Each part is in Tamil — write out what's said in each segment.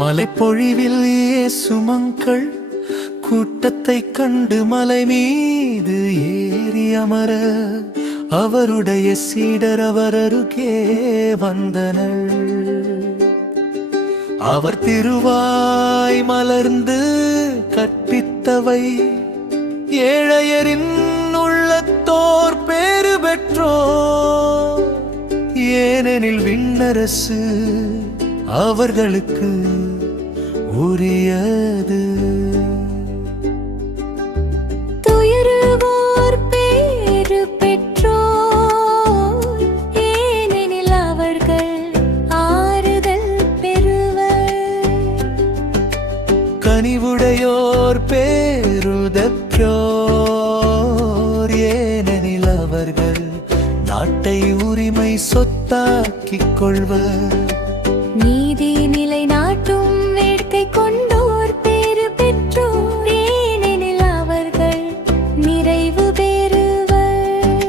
மலைப்பொழிவில் இயேசு மக்கள் கூட்டத்தை கண்டு மலை மீது ஏறி அமர அவருடைய சீடர் அவர் அருகே வந்தனர். அவர் திருவாய் மலர்ந்து கற்பித்தவை ஏழையரின் உள்ளத்தோர் பேறு பெற்றோர், ஏனெனில் விண்ணரசு அவர்களுக்கு உரியது. துயருவோர் பேறு பெற்றோர், ஏனெனில் அவர்கள் ஆறுதல் பெறுவர். கனிவுடையோர் பேருதற்றோர், ஏனெனில் அவர்கள் நாட்டை உரிமை சொத்தாக்கிக் கொள்வர். நீதி நிலை நாட்டும் வேட்கை கொண்டோர் பேறு பெற்றோர், ஏனெனில் அவர்கள் நிறைவு பெறுவர்.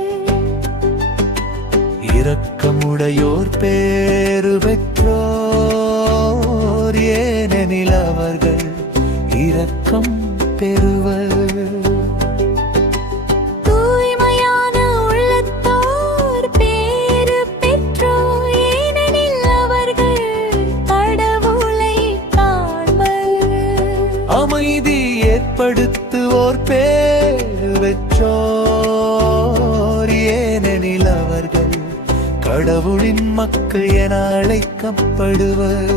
இரக்கமுடையோர் பேறு பெற்றோர், ஏனெனில் அவர்கள் இரக்கம் பெறுவர். அமைதி ஏற்படுத்துவோர் பேறு பெற்றோர், ஏனெனில் அவர்கள் கடவுளின் மக்கள் என அழைக்கப்படுவர்.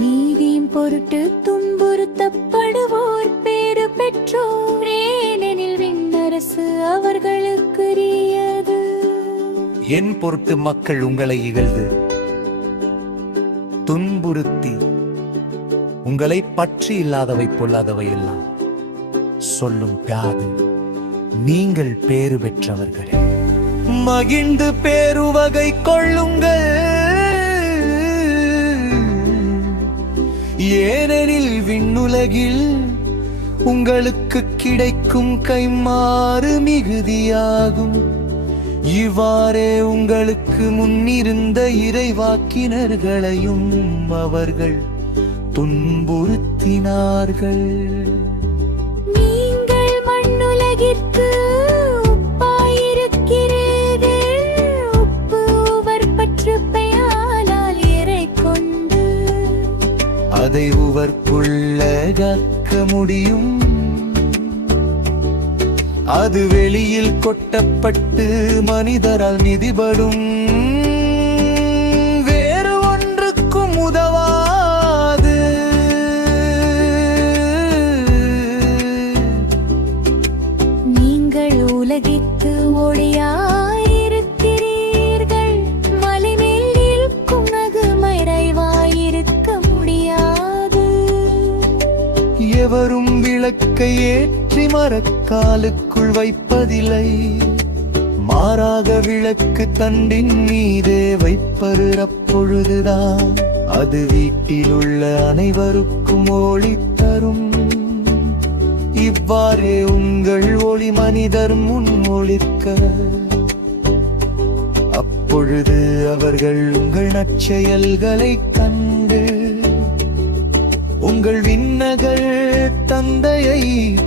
நீதியின் பொருட்டு துன்புறுத்தப்படுவோர் பேறு பெற்றோர், ஏனெனில் விண்ணரசு அவர்களுக்குரியது. என் பொருட்டு மக்கள் உங்களை இகழ்ந்து துன்புறுத்தி உங்களை பற்றி இல்லாதவை பொல்லாதவை எல்லாம் சொல்லும் பியாது நீங்கள் பேறு பெற்றவர்களே. மகிழ்ந்து பேருவகை கொள்ளுங்கள், ஏனெனில் விண்ணுலகில் உங்களுக்கு கிடைக்கும் கைமாறு மிகுதியாகும். இவ்வாறே உங்களுக்கு முன்னிருந்த இறைவாக்கினர்களையும் அவர்கள் துன்புறுத்தினார்கள். நீங்கள் மண்ணுலகிற்கு உப்பாயிருக்கிறீர்கள். உப்பு உவர்பற்று பெயரால் இறை கொண்டு அதை உவர்ப்புள்ளகாக்க முடியும். அது வெளியில் கொட்டப்பட்டு மனிதரால் மிதிபடும், வேறு ஒன்றுக்கும் உதவாது. நீங்கள் உலகிற்கு ஒளியாயிருக்கிறீர்கள். மலைமேல் இருக்கும் நகு மறைவாயிருக்க முடியாது. எவரும் விளக்கை ஏற்றி மரக்காலுக்குள் வைப்பதில்லை, மாறாக விளக்கு தண்டின் மீதே வைப்பது. அப்பொழுதுதான் அது வீட்டில் உள்ள அனைவருக்கும் ஒளி தரும். இவ்வாறே உங்கள் ஒளி மனிதர் முன் ஒளிர்க்க, அப்பொழுது அவர்கள் உங்கள் நற்செயல்களை கண்டு உங்கள் விண்ணகர் தந்தையை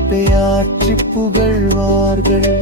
பெயாற்றி புகழ்வார்கள்.